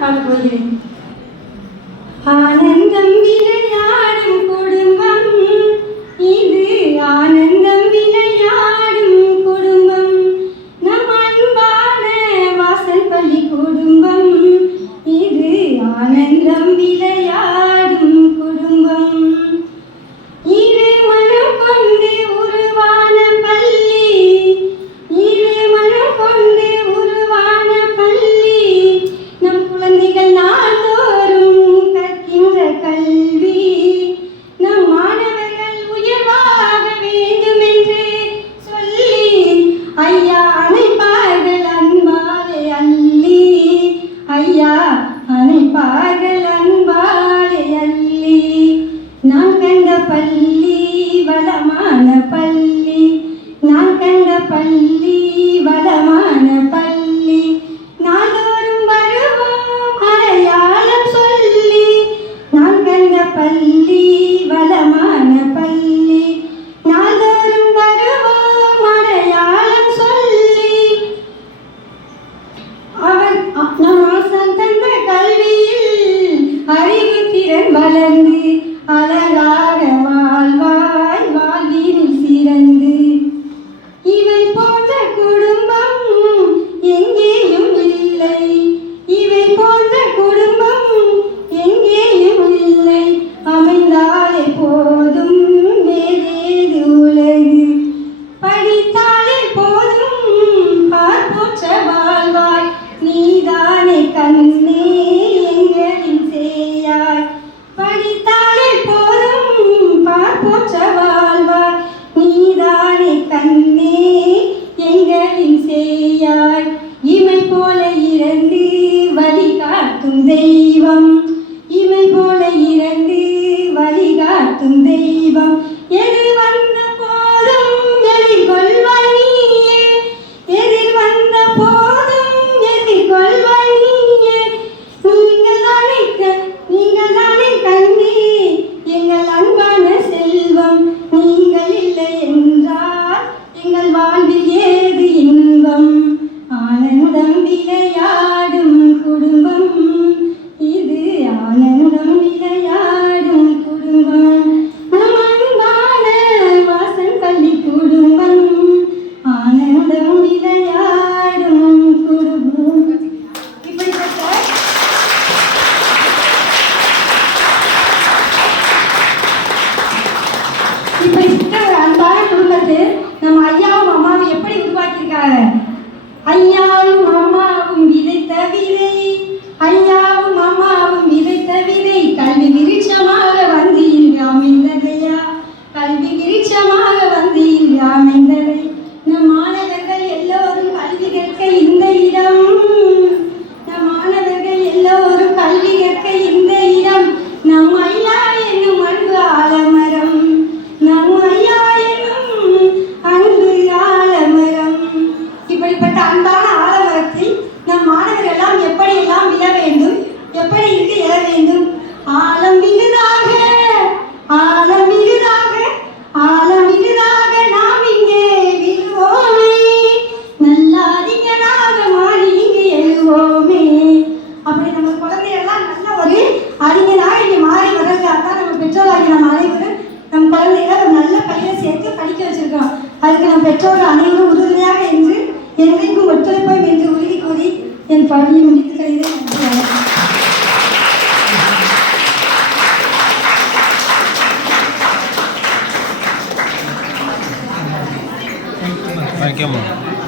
பாடப் போகிறேன். ஆனந்தம் விளையாடும் குடும்பம் இது, ஆனந்தம் விளையாடும் குடும்பம், நம் அன்பான வாசல் பள்ளி குடும்பம் இது, ஆனந்தம் விளையாடும் குடும்பம். இரு மனம் கொண்டு உருவான பள்ளி, இரு மனம் கொண்டு உருவான பள்ளி, நம் குழந்தைகள் நாள்தோறும் கற்கின்ற கல்வி, நம் மாணவர்கள் உயர்வாக வேண்டும் என்று சொல்லி ஐயா அணைப்பார்கள் அன்பாலே அள்ளி, ஐயா அணைப்பார்கள் அன்பாலே அள்ளி. நான் கண்ட பள்ளி வளமான பள்ளி, நான் கண்ட பள்ளி வளமான பள்ளி, நாள்தோறும் வருவோம் அடையாளம் சொல்லி, நான் கண்ட பள்ளி வளமான பள்ளி, நாள்தோறும் வருவோம் அடையாளம் சொல்லி. அவன் நம் ஆசான் தந்த கல்வியில் அறிவு திறன் வளர்ந்து அழகாக வாழ்வாய் வாழ்வினில் சிறந்து. இவை போன்ற குடும்பம் எங்கேயும் இல்லை, இவை போன்ற குடும்பம் எங்கேயும் இல்லை, அமைந்தாலே போதும் வேறேது உலகு, படித்தாலே போதும் பார்ப்போற்ற வாழ்வாய், நீதானே கண்ணே எங்களின் சேயாய், படித்தாலே போதும் பார்ப்போற்ற வாழ்வாய், நீதானே கண்ணே எங்களின் சேயாய். இமை போல இறந்து வழிகாட்டும் தெய்வம், இமை போல இறந்து வழிகாட்டும் தெய்வம், எது வந்த போதும் எதிர்கொள்வாய் நீயே, எதிர் வந்த போதும் எதிர்கொள்வாய் நீயே. நீங்கள் தானே கண்ணே எங்கள் அன்பான செல்வம், நீங்கள் இல்லை என்றால் எங்கள் வாழ்வில் ஏது இன்பம். ஆனந்தம் விளையாடும் குடும்பம் இது, ஆனந்தம் விளையாடும் குடும்பம், நம் அன்பான வாசல் பள்ளி குடும்பம், ஆனந்தம் விளையாடும் குடும்பம். இப்படிப்பட்ட ஒரு அன்பான குடும்பத்தை நம்ம ஐயாவும் அம்மாவும் எப்படி உருவாக்கியிருக்காங்க. ஐயாவும் அம்மாவும் விதைத்த விதை, ஐயாவும் அம்மாவும் விதைத்த விதை, கல்வி விருட்சமாக வந்து இன்று அமைந்ததையா, கல்வி விருட்சமாக வந்து இன்று அமைந்ததை. நம் மாணவர்கள் எல்லோரும் கல்வி கற்க இந்த இடம், நம் மாணவர்கள் எல்லோரும் கல்வி கற்க இந்த இடம், நம் ஐயா என்னும் அன்பு ஆலமரம், நம் ஐயா என்னும் அன்பு ஆலமரம். இப்படிப்பட்ட அன்பான ஆலமரத்தில் நம் மாணவர்கள் எல்லாம் எப்படியெல்லாம் விழ வேண்டும், எப்படி இருந்து எழ வேண்டும். ஆலம் விழுதாக, ஆலம் விழுதாக, ஆலம் விழுதாக நாம் இங்கே விழுவோமே, நல்ல அறிஞராக மாறி இங்கே எழுவோமே. அப்படி நம்ம குழந்தைகள்லாம் நல்ல ஒரு அறிஞராக இங்கே மாறி வர்றதுக்காக நம்ம பெற்றோராகி நம்ம அனைவரும் நம் குழந்தைகளை ஒரு நல்ல பள்ளியில் சேர்த்து படிக்க வச்சிருக்கோம். அதுக்கு நம் பெற்றோர்கள் அனைவரும் உறுதுணையாக என்று என்றைக்கும் ஒத்துழைப்போம் என்று உறுதி கூறி என் பணியை முடித்து கருதி Thank you.